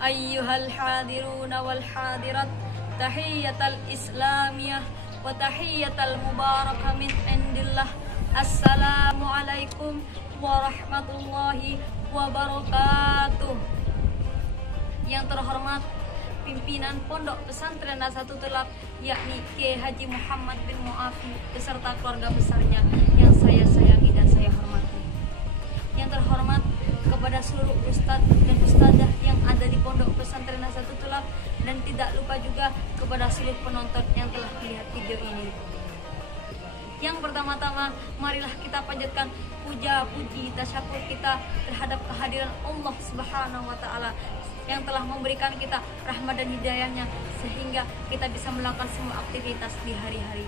Ayyuhal hadiruna wal hadirat, tahiyyatal islamiyah wa tahiyyatal mubarakah min indillah. Assalamualaikum warahmatullahi wabarakatuh. Yang terhormat pimpinan Pondok Pesantren Nazatul Tulab, yakni Kiai Haji Muhammad bin Mu'afi beserta keluarga besarnya yang saya sayangi dan saya hormati. Yang terhormat kepada seluruh ustadz dan ustadzah yang ada di Pondok Pesantren Nazatul Tulab, dan tidak lupa juga kepada seluruh penonton yang telah melihat video ini. Yang pertama-tama, marilah kita panjatkan puja puji tasyakur kita terhadap kehadiran Allah Subhanahu wa taala yang telah memberikan kita rahmat dan hidayahnya sehingga kita bisa melakukan semua aktivitas di hari-hari.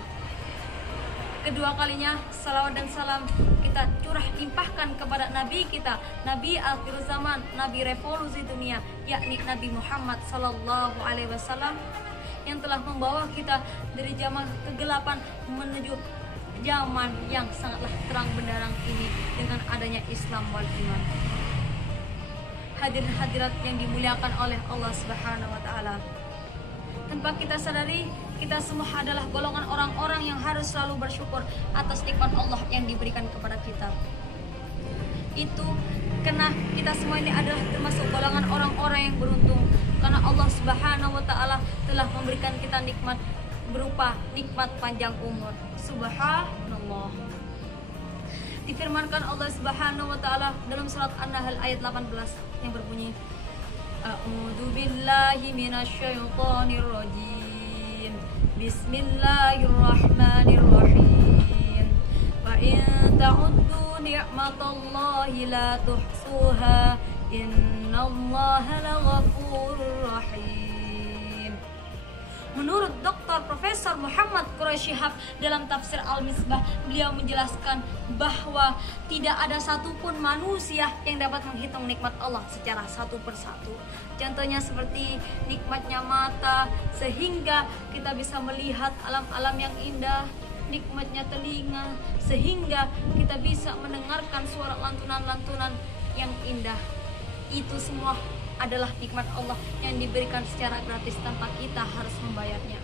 Kedua kalinya, salawat dan salam kita curah limpahkan kepada Nabi kita, Nabi akhir zaman, Nabi revolusi dunia, yakni Nabi Muhammad Sallallahu Alaihi Wasallam, yang telah membawa kita dari zaman kegelapan menuju zaman yang sangatlah terang benderang ini dengan adanya Islam wal iman. Hadirin hadirat yang dimuliakan oleh Allah Subhanahu wa taala. Tanpa kita sadari, kita semua adalah golongan orang-orang yang harus selalu bersyukur atas nikmat Allah yang diberikan kepada kita. Itu karena kita semua ini adalah termasuk golongan orang-orang yang beruntung, karena Allah Subhanahu wa taala telah memberikan kita nikmat berupa nikmat panjang umur. Subhanallah. Difirmankan Allah Subhanahu wa taala dalam surat An-Nahl ayat 18 yang berbunyi, A'udzu billahi minasyaitonir rajim. Bismillahirrahmanirrahim. Wa in ta'uddu ni'matallahi la tuhsuha. Innallaha laghafurur rahim. Menurut Dr. Profesor Muhammad Quraisy Shihab dalam tafsir Al-Misbah, beliau menjelaskan bahwa tidak ada satupun manusia yang dapat menghitung nikmat Allah secara satu persatu. Contohnya seperti nikmatnya mata sehingga kita bisa melihat alam-alam yang indah, nikmatnya telinga sehingga kita bisa mendengarkan suara lantunan-lantunan yang indah. Itu semua adalah nikmat Allah yang diberikan secara gratis tanpa kita harus membayarnya.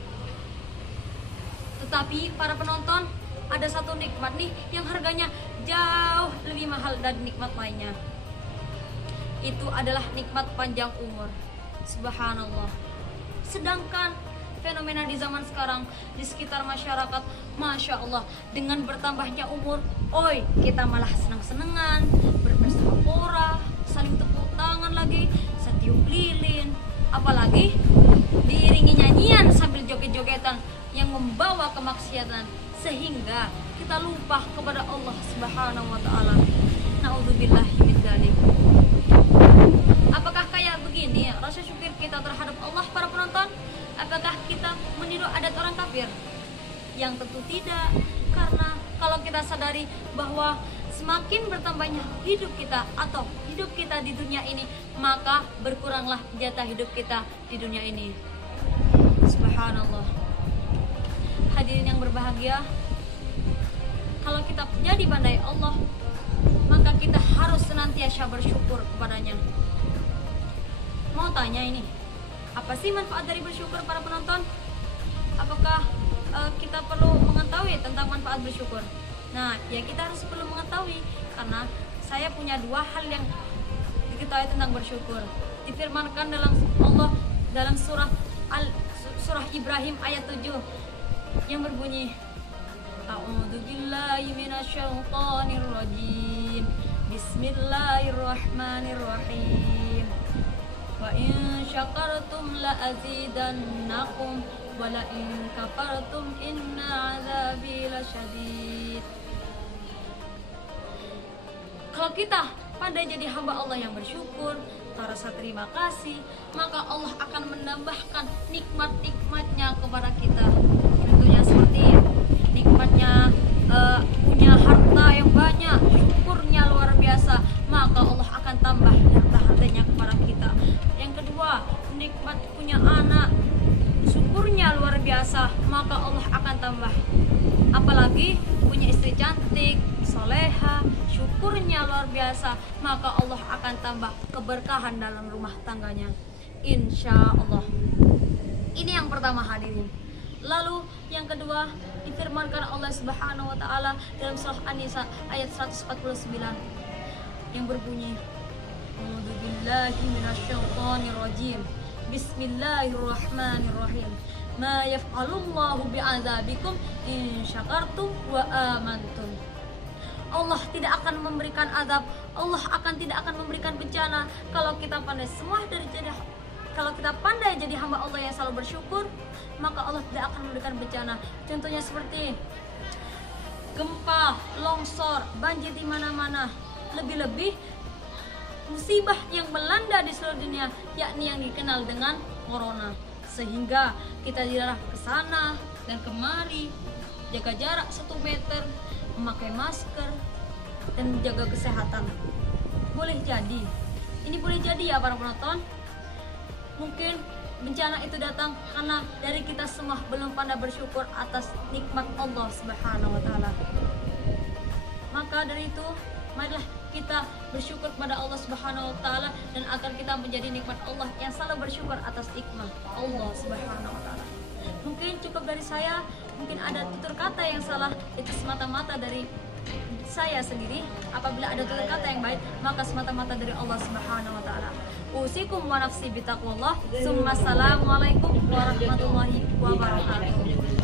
Tetapi para penonton, ada satu nikmat nih yang harganya jauh lebih mahal dari nikmat lainnya. Itu adalah nikmat panjang umur. Subhanallah. Sedangkan fenomena di zaman sekarang di sekitar masyarakat, Masya Allah, dengan bertambahnya umur, kita malah senang-senangan, berpesta pora, saling tepuk tangan lagi, setiup lilin, apalagi diiringi nyanyian sambil joget-jogetan yang membawa kemaksiatan sehingga kita lupa kepada Allah Subhanahu wa taala. Nauzubillahi min dzalik. Apakah kayak begini rasa syukur kita terhadap Allah, para penonton? Apakah kita meniru adat orang kafir? Yang tentu tidak, karena kalau kita sadari bahwa semakin bertambahnya hidup kita atau hidup kita di dunia ini, maka berkuranglah jatah hidup kita di dunia ini. Subhanallah. Hadirin yang berbahagia, kalau kita jadi bandai Allah, maka kita harus senantiasa bersyukur kepadanya. Mau tanya ini, apa sih manfaat dari bersyukur, para penonton? Apakah kita perlu mengetahui tentang manfaat bersyukur? Nah, ya kita harus perlu mengetahui, karena saya punya dua hal yang diketahui tentang bersyukur. Difirmankan dalam Allah dalam surah Ibrahim ayat 7 yang berbunyi, A'udzu billahi minasyaitonir rajim. Bismillahirrahmanirrahim. Wa in syakartum la azidannakum wa la in kafartum inna 'adzabi lasyadid. Kalau kita pandai jadi hamba Allah yang bersyukur, tak rasa terima kasih, maka Allah akan menambahkan nikmat-nikmatnya kepada kita. Tentunya seperti nikmatnya punya harta yang banyak, syukurnya luar biasa, maka Allah akan tambah harta-hartanya kepada kita. Yang kedua, nikmat punya anak, syukurnya luar biasa, maka Allah akan tambah. Apalagi punya istri cantik, soleha, syukurnya luar biasa, maka Allah akan tambah keberkahan dalam rumah tangganya. insya Allah. Ini yang pertama hadirin. Lalu yang kedua difirmankan Allah Subhanahu wa taala dalam surah An-Nisa ayat 149 yang berbunyi, A'udzubillahi minasyaitonirrajim. Bismillahirrahmanirrahim. Ma yaf'alullahu bi'adzabikum in syakartum wa amantum. Allah tidak akan memberikan azab, Allah tidak akan memberikan bencana kalau kita pandai kalau kita pandai jadi hamba Allah yang selalu bersyukur, maka Allah tidak akan memberikan bencana. Contohnya seperti gempa, longsor, banjir di mana-mana. Lebih-lebih musibah yang melanda di seluruh dunia, yakni yang dikenal dengan corona. Sehingga kita dilarang ke sana dan kemari, jaga jarak 1 meter, memakai masker, dan menjaga kesehatan. Boleh jadi, ini boleh jadi ya para penonton, mungkin bencana itu datang karena dari kita semua belum pandai bersyukur atas nikmat Allah Subhanahu wa taala. Maka dari itu, marilah kita bersyukur kepada Allah Subhanahu wa taala dan agar kita menjadi nikmat Allah yang selalu bersyukur atas nikmat Allah Subhanahu wa taala. Mungkin cukup dari saya, mungkin ada tutur kata yang salah, itu semata-mata dari saya sendiri. Apabila ada tutur kata yang baik, maka semata-mata dari Allah Subhanahu wa taala. Usikum wa nafsi bitaqwallah. Assalamualaikum warahmatullahi wabarakatuh.